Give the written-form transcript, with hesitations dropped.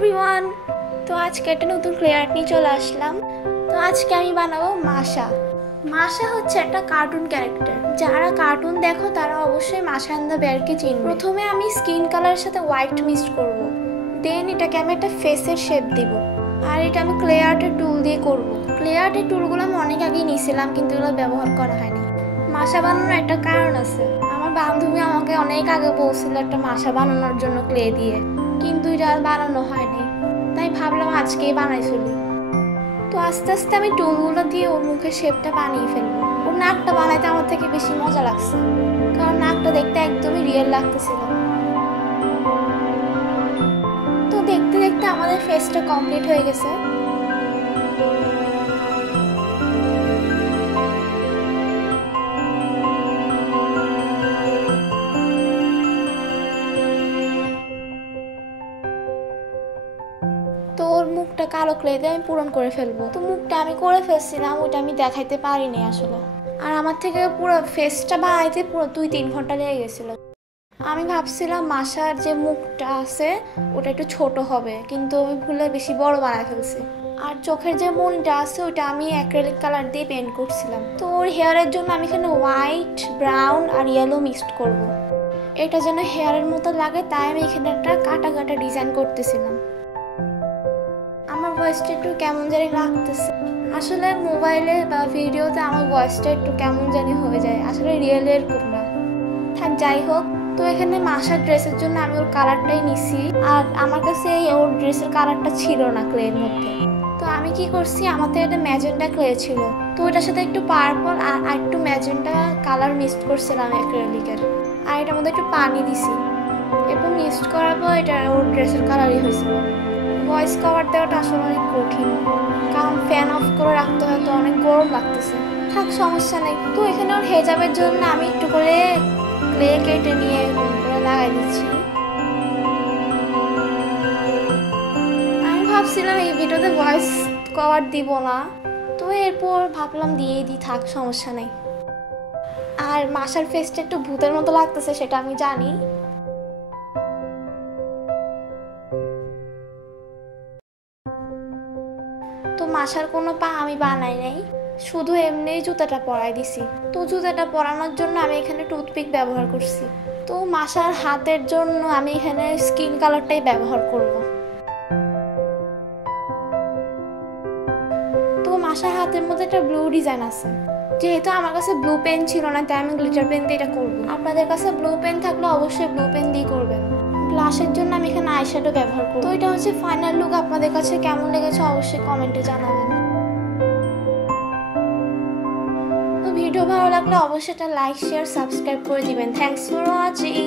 Everyone, তো আজকে একটা নতুন ক্লে আর্ট নিয়ে চলে আসলাম। তো আজকে আমি বানাবো মাশা। মাশা হচ্ছে একটা কার্টুন ক্যারেক্টার। যারা কার্টুন দেখো তারা অবশ্যই মাশা অ্যান্ড দ্য বেয়ারকে চিনবে। প্রথমে আমি স্কিন কালারের সাথে হোয়াইট মিক্স করব, দেন এটাকে আমি একটা ফেসের শেপ দিব। আর এটা আমি ক্লে আর্টের টুল দিয়ে করব। ক্লে আর্টের টুলগুলো আমি অনেক আগেই নিয়েছিলাম, কিন্তু এগুলো ব্যবহার করা হয়নি। মাশা বানানোর একটা কারণ আছে। আমার বান্ধবী আমাকে অনেক আগে বলছিল একটা মাশা বানানোর জন্য ক্লে দিয়ে, কিন্তু এটা আর বানানো হয়নি। তাই ভাবলাম আজকেই বানাই ফেলি। তো আস্তে আস্তে আমি টুলগুলো দিয়ে ওর মুখের শেপটা বানিয়ে ফেলবো। ওর নাকটা বানাইতে আমার থেকে বেশি মজা লাগছে, কারণ নাকটা দেখতে একদমই রিয়েল লাগতেছিল। তো দেখতে দেখতে আমাদের ফেসটা কমপ্লিট হয়ে গেছে। তো ওর মুখটা কালো ক্লে দিয়ে আমি পূরণ করে ফেলবো। তো মুখটা আমি করে ফেলছিলাম, ওইটা আমি দেখাইতে পারিনি আসলে। আর আমার থেকে পুরো ফেসটা বানাইতে পুরো 2-3 ঘন্টা লেগে গেছিলো। আমি ভাবছিলাম মাশার যে মুখটা আছে ওটা একটু ছোট হবে, কিন্তু আমি ভুলে বেশি বড় বানায় ফেলছি। আর চোখের যে মনটা আছে ওটা আমি অ্যাক্রিলিক কালার দিয়ে পেন্ট করছিলাম। তো ওর হেয়ারের জন্য আমি এখানে হোয়াইট, ব্রাউন আর ইয়েলো মিক্সড করব। এটা যেন হেয়ারের মতো লাগে, তাই আমি এখানে একটা কাটা কাটা ডিজাইন করতেছিলাম। আমার ভয়েসটা একটু কেমন জানি লাগতেছে। আসলে মোবাইলে বা ভিডিওতে আমার ভয়েসটা একটু কেমন জানি হয়ে যায়, আসলে রিয়েল এরকম না। থাক, যাই হোক। তো এখানে মাশার ড্রেসের জন্য আমি ওর কালারটাই নিছি। আর আমার কাছে ওর ড্রেসের কালারটা ছিল না ক্লের মধ্যে। তো আমি কি করছি, আমাদের একটা ম্যাজেন্টা ক্লে ছিল, তো ওটার সাথে একটু পার্পল আর একটু ম্যাজেন্টা কালার মিক্সড করছিলাম অ্যাক্রিলিকের। আর এটার মধ্যে একটু পানি দিছি। এরপর মিক্সড করার পর এটা ওর ড্রেসের কালারই হয়েছিল। ভয়েস কভার দেওয়াটা আসলে অনেক কঠিন, কারণ ফ্যান অফ করে রাখতে হয়, তো অনেক গরম লাগতেছে। থাক, সমস্যা নেই। তো এখানে ওর হেজাবের জন্য আমি একটু করে ক্লে কেটে নিয়ে লাগাই দিচ্ছি। আমি ভাবছিলাম এই ভিডিওতে ভয়েস কভার দিব না, তো এরপর ভাবলাম দিয়ে দিই, থাক সমস্যা নেই। আর মাশার ফেসটা একটু ভূতের মতো লাগতেছে, সেটা আমি জানি। তো মাশার কোনো পা আমি বানাই নাই, শুধু এমনি জুতাটা পরাই দিছি। তো জুতাটা পরানোর জন্য আমি এখানে টুথপিক ব্যবহার করছি। তো মাশার হাতের জন্য আমি এখানে স্কিন কালারটাই ব্যবহার করব। তো মাশার হাতের মধ্যে একটা ব্লু ডিজাইন আছে। যেহেতু আমার কাছে ব্লু পেন ছিল না, তাই আমি গ্লিটার পেন দিয়ে এটা করবো। আপনাদের কাছে ব্লু পেন থাকলে অবশ্যই ব্লু পেন দিয়ে করবেন। ব্লাশের জন্য আমি এখানে আইশ্যাডো ব্যবহার করব। তো এটা হচ্ছে ফাইনাল লুক। আপনাদের কাছে কেমন লেগেছে অবশ্যই কমেন্টে জানাবেন। তো ভিডিও ভালো লাগলে অবশ্যই একটা লাইক, শেয়ার, সাবস্ক্রাইব করে দিবেন। Thanks for watching.